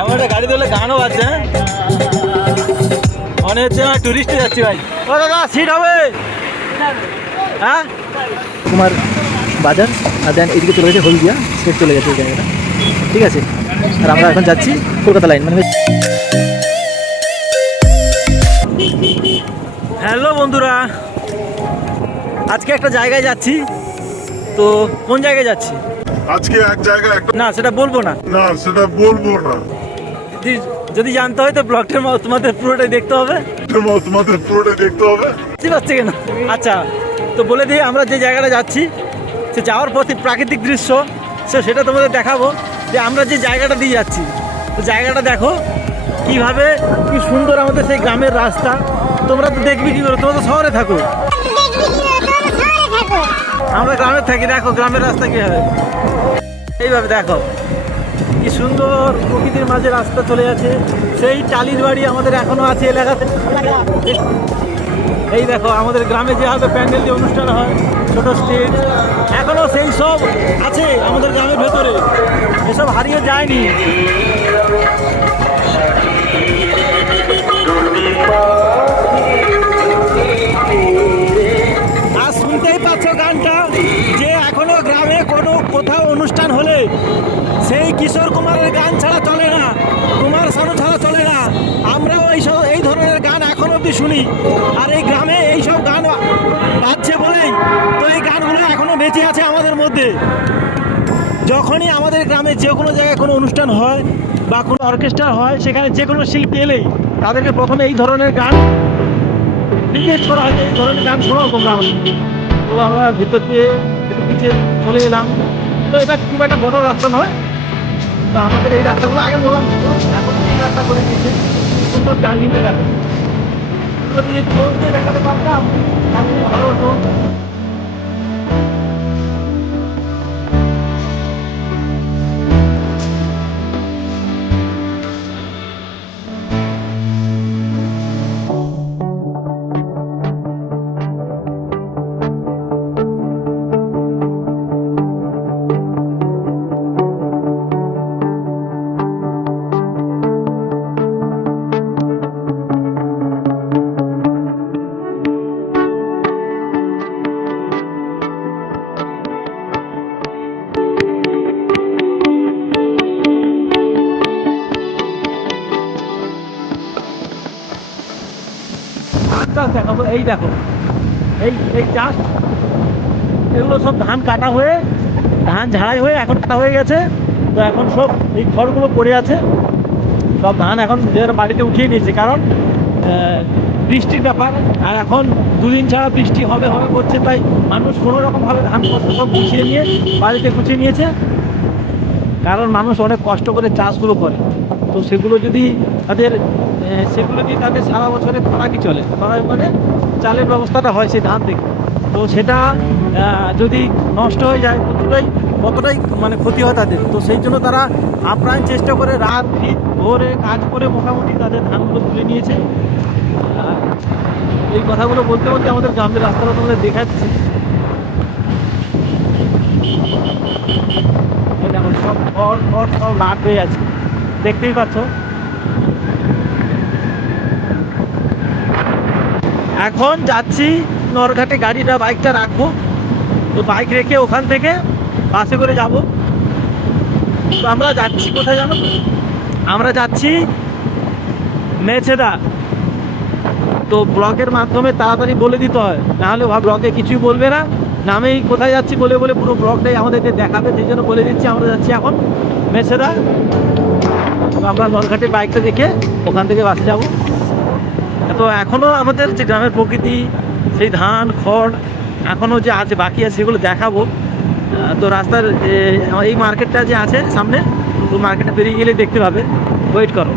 এমন একটা গাড়ি ধরলে গানও আছে হ্যাঁ? মনে হচ্ছে আমার টুরিস্টে যাচ্ছি ভাই। ও দাদা সিট হবে। হ্যাঁ? কুমার বাজার আর দেন এদিকে চলে গেছে হলদিয়া স্টেট চলে গেছে এই জায়গাটা। ঠিক আছে? আর আমরা এখন যাচ্ছি কলকাতা লাইন মানে হ্যালো বন্ধুরা। আজকে একটা জায়গায় যাচ্ছি। তো কোন জায়গায় যাচ্ছি? আজকে এক জায়গায় না সেটা বলব না। না সেটা বলব না। যদি যদি জানতে হয় তো ব্লগটার তোমাদের পুরোটাই দেখতে হবে। তোমাদের পুরোটা দেখতে হবে। বুঝতে পারছি কেন? আচ্ছা তো বলে দিই আমরা যে জায়গাটা যাচ্ছি সে যাওয়ার পথে প্রাকৃতিক দৃশ্য সে সেটা তোমাদের দেখাবো। যে আমরা যে জায়গাটা দিয়ে যাচ্ছি তো জায়গাটা দেখো কীভাবে কি সুন্দর আমাদের সেই গ্রামের রাস্তা। তোমরা তো দেখবি কি করে? তোমরা তো শহরে থাকো। আমরা গ্রামে থাকি দেখো গ্রামের রাস্তা কীভাবে। এইভাবে দেখো। কি সুন্দর প্রকৃতির মাঝে রাস্তা চলে যাচ্ছে। সেই টালির বাড়ি আমাদের এখনও আছে এলাকাতে। এই দেখো, আমাদের গ্রামে যেভাবে প্যান্ডেল দিয়ে অনুষ্ঠান হয়, ছোট স্টেজ, এখনও সেই সব আছে আমাদের গ্রামের ভেতরে। এসব হারিয়ে যায়নি। যখনই আমাদের গ্রামে যে কোনো জায়গায় কোনো অনুষ্ঠান হয় বা কোনো অর্কেস্ট্রা হয়, সেখানে যে কোনো শিল্পী এলেই তাদেরকে প্রথমে এই ধরনের গান রিকোয়েস্ট করা হয় এই ধরনের গান শোনাও তোমরা আমরা ভিতর দিয়ে পিছিয়ে চলে এলাম। তো এটা খুব একটা বড় রাস্তা নয়। তো আমাদের এই রাস্তাগুলো আগে বললাম, এখন এই রাস্তা করে দিয়েছে। সুন্দর দিয়ে চলতে দেখাতে পারতাম। এই দেখো, এই এই চাষ, এগুলো সব ধান কাটা হয়ে, ধান ঝাড়াই হয়ে এখন কাটা হয়ে গেছে। তো এখন সব এই খড়গুলো পড়ে আছে। সব ধান এখন নিজের বাড়িতে উঠিয়ে নিয়েছে, কারণ বৃষ্টির ব্যাপার। আর এখন দুদিন ছাড়া বৃষ্টি হবে হবে করছে, তাই মানুষ কোনো রকমভাবে ধান ফসল সব গুছিয়ে নিয়ে বাড়িতে গুছিয়ে নিয়েছে। কারণ মানুষ অনেক কষ্ট করে চাষগুলো করে। তো সেগুলো যদি তাদের সেগুলো দিয়ে তাদের সারা বছরে খরাকি চলে? খরাকি মানে চালের ব্যবস্থাটা হয় সেই ধান থেকে। তো সেটা যদি নষ্ট হয়ে যায় কতটাই কতটাই মানে ক্ষতি হয় তাদের। তো সেই জন্য তারা আপ্রাণ চেষ্টা করে রাত ভিত ভোরে কাজ করে মোটামুটি তাদের ধানগুলো তুলে নিয়েছে। এই কথাগুলো বলতে বলতে আমাদের গ্রামের রাস্তাটা তোমাদের দেখাচ্ছি। সব খড় খড় সব লাট হয়ে আছে। দেখতেই পাচ্ছ? এখন যাচ্ছি নরঘাটে গাড়িটা, বাইকটা রাখব। তো বাইক রেখে ওখান থেকে বাসে করে যাব। তো আমরা যাচ্ছি কোথায় জানো? আমরা যাচ্ছি মেছেদা। তো ব্লগের মাধ্যমে তাড়াতাড়ি বলে দিতে হয়। নাহলে ব্লগে কিছুই বলবে না। নামেই কোথায় যাচ্ছি বলে বলে পুরো ব্লগটাই আমাদেরকে দেখাবে। সেই জন্য বলে দিচ্ছি, আমরা যাচ্ছি এখন মেছেদা। আমরা নলঘাটের বাইকটা দেখে ওখান থেকে বাসে যাব। তো এখনও আমাদের যে গ্রামের প্রকৃতি, সেই ধান, খড় এখনও যে আছে, বাকি আছে, সেগুলো দেখাবো। তো রাস্তার এই মার্কেটটা যে আছে সামনে তো মার্কেটে বেরিয়ে গেলে দেখতে পাবে। ওয়েট করো।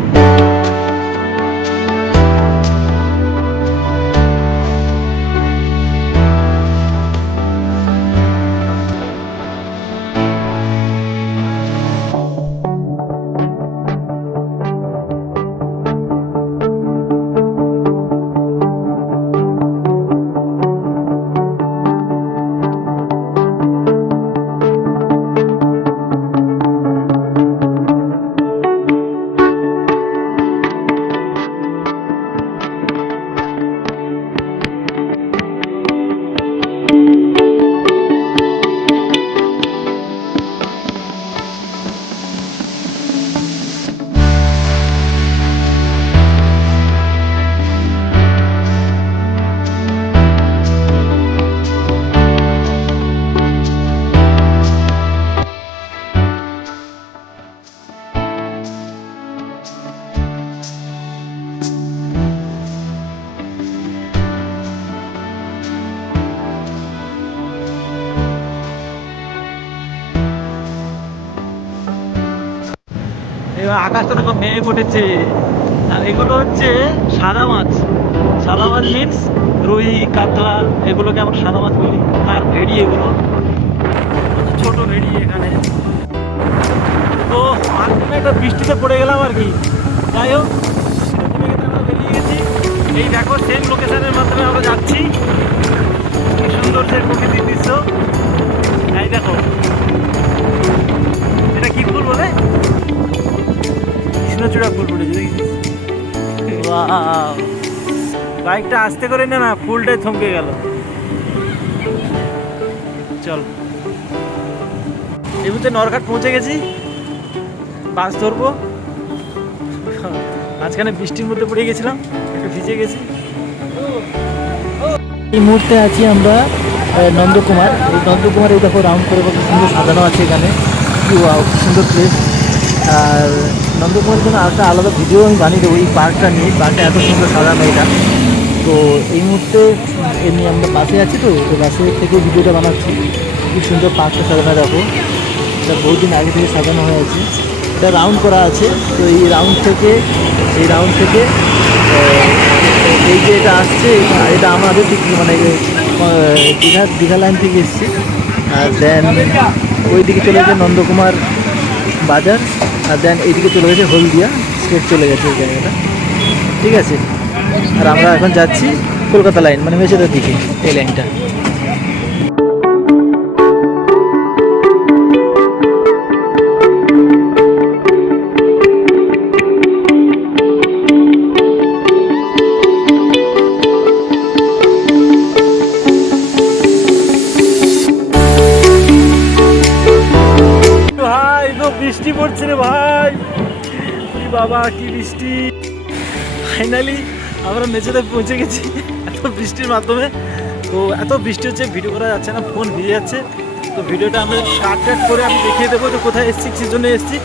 আকাশটা দেখো মেয়ে উঠেছে আর এগুলো হচ্ছে সাদা মাছ। সাদা মাছ মিন্স রুই, কাতলা, এগুলোকে আমরা সাদা মাছ বলি। আর ভেড়ি এগুলো। ছোট ভেড়ি এখানে। তো মাঝখানে একটা বৃষ্টিতে পড়ে গেলাম আর কি। যাই হোক বেরিয়ে গেছি। এই দেখো সেম লোকেশনের মাধ্যমে আমরা যাচ্ছি। কি সুন্দর সেই প্রকৃতির দৃশ্য। এই দেখো। এটা কি ফুল বলে? কৃষ্ণচূড়া ফুল ফুটেছে বাইকটা আস্তে করে নে না, ফুলটাই থমকে গেল। চল। এমনিতে নরঘাট পৌঁছে গেছি। বাস ধরবো। মাঝখানে বৃষ্টির মধ্যে পড়ে গেছিলাম, একটু ভিজে গেছি। এই মুহূর্তে আছি আমরা নন্দকুমার। এই নন্দকুমার, এই দেখো রাউন্ড করে সুন্দর সাজানো আছে এখানে। কি সুন্দর প্লেস আর নন্দকুমারের জন্য আরেকটা আলাদা ভিডিও আমি বানিয়ে দেবো এই পার্কটা নিয়ে। পার্কটা এত সুন্দর সাজানো এটা। তো এই মুহূর্তে এমনি আমরা বাসে আছি তো তো বাসে থেকে ভিডিওটা বানাচ্ছি। কি সুন্দর পার্কটা সাজানো দেখো। এটা বহুদিন আগে থেকে সাজানো হয়ে আছে। এটা রাউন্ড করা আছে। তো এই রাউন্ড থেকে, এই রাউন্ড থেকে এই যে এটা আসছে, এটা- আমাদের থেকে মানে দীঘা দীঘা লাইন থেকে এসছে। আর দেন ওই দিকে চলে গেছে নন্দকুমার বাজার। আর দেন এইদিকে চলে গেছে হলদিয়া স্টেট চলে গেছে এই জায়গাটা। ঠিক আছে? আর আমরা এখন যাচ্ছি কলকাতা লাইন মানে মেসেদের দিকে, এই লাইনটা কি বৃষ্টি? ফাইনালি আমরা মেঝেতে পৌঁছে গেছি। এত বৃষ্টির মাধ্যমে। তো এত বৃষ্টি হচ্ছে ভিডিও করা যাচ্ছে না ফোন ভিজে যাচ্ছে। তো ভিডিওটা আমরা কাট কাট করে আমি দেখিয়ে দেবো যে কোথায় এসেছি, কিসের জন্য এসেছি।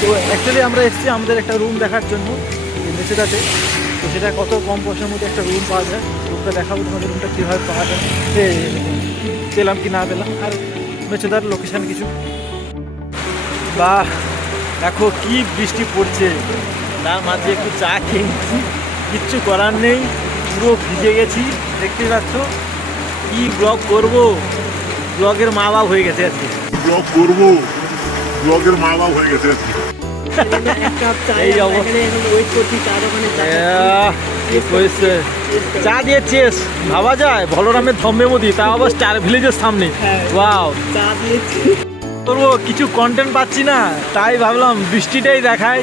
তো অ্যাকচুয়ালি আমরা এসেছি আমাদের একটা রুম দেখার জন্য মেছেদাতে তো সেটা কত কম পয়সার মধ্যে একটা রুম পাওয়া যায়। রুমটা দেখাবো তোমাদের রুমটা কীভাবে পাওয়া যায়। পেলাম কি না পেলাম। আর মেছেদার লোকেশান কিছু? বাহ! দেখো কি বৃষ্টি পড়ছে। তার মাঝে একটু চা খেয়ে নিচ্ছি কিচ্ছু করার নেই পুরো ভিজে গেছি দেখতে পাচ্ছ? কি ব্লগ করব? ব্লগের মা বাপ হয়ে গেছে আজকে। ব্লগ করব? ব্লগের মা বাবা হয়ে গেছে আজকে। চা দিয়ে চেস ভাবা যায় বলরামের ধম্মে মোদি তা আবার স্টার ভিলেজের সামনে। ওয়াও করব কিছু কন্টেন্ট পাচ্ছি না, তাই ভাবলাম বৃষ্টিটাই দেখাই।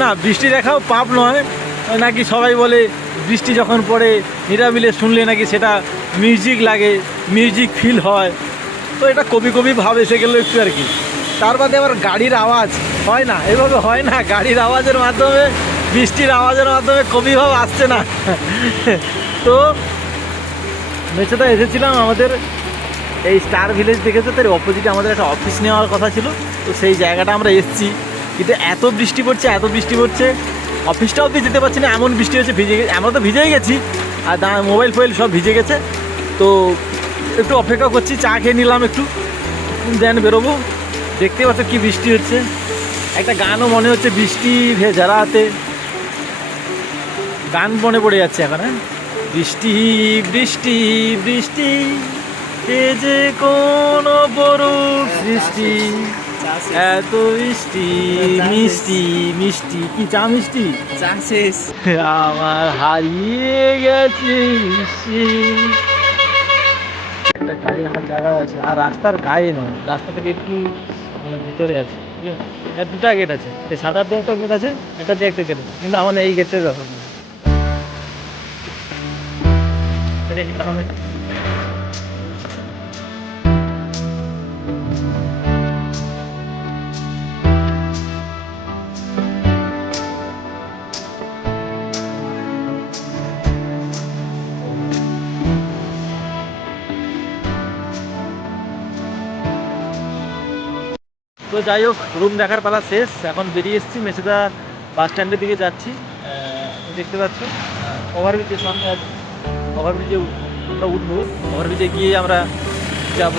না, বৃষ্টি দেখাও পাপ নয়, নাকি সবাই বলে বৃষ্টি যখন পড়ে নিরাবিলে শুনলে নাকি সেটা মিউজিক লাগে মিউজিক ফিল হয়। তো এটা কবি কবি ভাব এসে গেলো একটু আর কি। তার বাদে আবার গাড়ির আওয়াজ, হয় না, এভাবে হয় না, গাড়ির আওয়াজের মাধ্যমে, বৃষ্টির আওয়াজের মাধ্যমে কবি ভাব আসছে না। তো, মেছেদা এসেছিলাম আমাদের এই স্টার ভিলেজ দেখেছে? তার অপোজিটে আমাদের একটা অফিস নেওয়ার কথা ছিল। তো সেই জায়গাটা আমরা এসেছি। কিন্তু এত বৃষ্টি পড়ছে, এত বৃষ্টি পড়ছে। অফিসটা অবধি যেতে পারছি না, এমন বৃষ্টি হচ্ছে ভিজে গেছে। আমরা তো ভিজেই গেছি। আর মোবাইল ফোবাইল সব ভিজে গেছে। তো একটু অপেক্ষা করছি, চা খেয়ে নিলাম একটু। দেন বেরোবো। দেখতে পাচ্ছ কি বৃষ্টি হচ্ছে। একটা গানও মনে হচ্ছে, বৃষ্টি ভেজারাতে। গান মনে পড়ে যাচ্ছে এখন হ্যাঁ? বৃষ্টি বৃষ্টি বৃষ্টি। এ যে কোন বড় সৃষ্টি? এত মিষ্টি মিষ্টি মিষ্টি। কি চা মিষ্টি? আমার হারিয়ে গেছে একটা গাড়ি আমার জায়গা আছে আর রাস্তার গায়ে নয় রাস্তা থেকে একটু ভিতরে আছে দুটা গেট আছে সাদার দিয়ে একটা গেট আছে এটা দিয়ে একটা গেট আছে কিন্তু আমার এই গেটের ব্যাপার না যাই হোক রুম দেখার পালা শেষ। এখন বেরিয়ে এসেছি মেছেদা বাস স্ট্যান্ডের দিকে যাচ্ছি। দেখতে পাচ্ছ? ওভারব্রিজের সামনে ওভারব্রিজে আমরা উঠবো ওভারব্রিজে গিয়ে আমরা যাব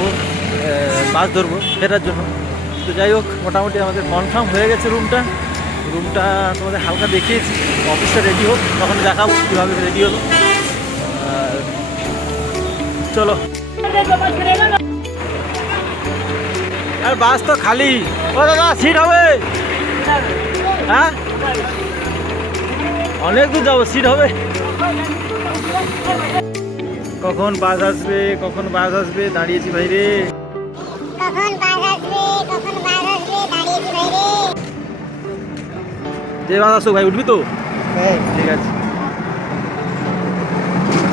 বাস ধরবো, ফেরার জন্য। তো যাই হোক, মোটামুটি আমাদের কনফার্ম হয়ে গেছে রুমটা রুমটা তোমাদের হালকা দেখিয়েছি। অফিসটা রেডি হোক, তখন দেখাবো কীভাবে রেডি হলো। চলো। আর বাস তো খালি। ও দাদা সিট হবে। হ্যাঁ? অনেক দূর যাব সিট হবে। কখন বাস আসবে কখন বাস আসবে দাঁড়িয়েছি ভাই রে বাস আসবে কখন বাস আসবে দাঁড়িয়েছি বাইরে। যে বাস আসুক ভাই উঠবি তো? ঠিক আছে।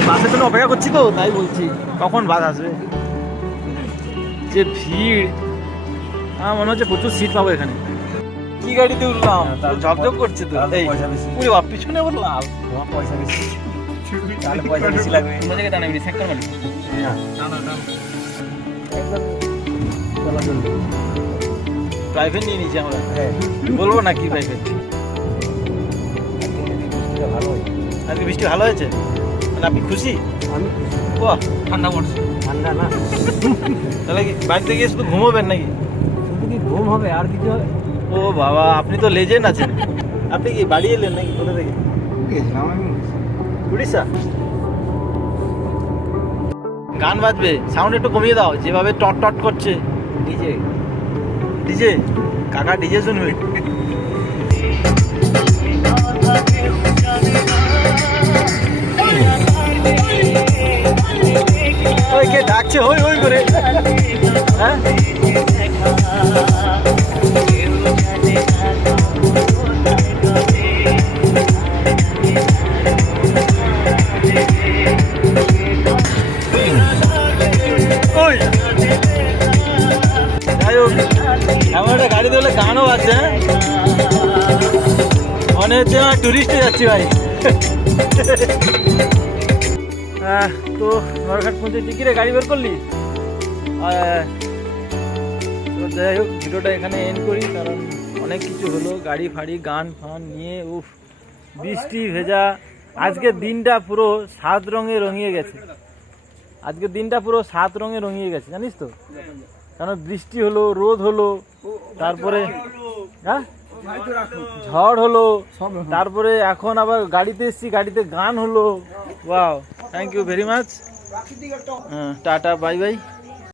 বাসের জন্য অপেক্ষা করছি তো তাই বলছি। কখন বাস আসবে? যে ভিড়। আমার মনে হচ্ছে প্রচুর সিট পাবো এখানে। কি গাড়িতে উঠলাম? ঝকঝক করছে তো। এই পুরো বাপ পিছনে আবার লাল পয়সা বেশি। তাহলে পয়সা বেশি লাগবে। সেক্টর মানে? প্রাইভেট নিয়ে নিয়েছি আমরা। হ্যাঁ। বলব না কি প্রাইভেট ভালো আজকে বৃষ্টি ভালো হয়েছে? মানে আপনি খুশি? আমি বাহ। ঠান্ডা পড়ছে। ঠান্ডা না? তাহলে কি বাড়িতে গিয়ে শুধু ঘুমোবেন নাকি? হবে আর কিছু ও বাবা আপনি তো লেজেন্ড আছেন। আপনি কি বাড়ি এলেন নাকি কোথা থেকে? গেছিলাম আমি। উড়িষ্যা? গান বাজবে সাউন্ড একটু কমিয়ে দাও যেভাবে টট টট করছে। ডিজে। ডিজে? কাকা ডিজে শুনবে। ওই ডাকছে, হই হই করে। হ্যাঁ? এমন একটা গাড়িতে হলে গানও হ্যাঁ? মনে হচ্ছে না টুরিস্টে যাচ্ছি ভাই। তো নরঘাট পৌঁছে টিকিটে গাড়ি বের করলি? যাই হোক, ভিডিওটা এখানে এন্ড করি, কারণ অনেক কিছু হলো, গাড়ি ফাড়ি, গান ফান নিয়ে, উফ, বৃষ্টি ভেজা। আজকের দিনটা পুরো সাত রঙে রঙিয়ে গেছে। আজকের দিনটা পুরো সাত রঙে রঙিয়ে গেছে, জানিস তো? কারণ বৃষ্টি হলো, রোদ হলো, তারপরে হ্যাঁ? ঝড় হলো, তারপরে এখন আবার গাড়িতে এসছি, গাড়িতে গান হলো, wow. Thank you very much tata bye bye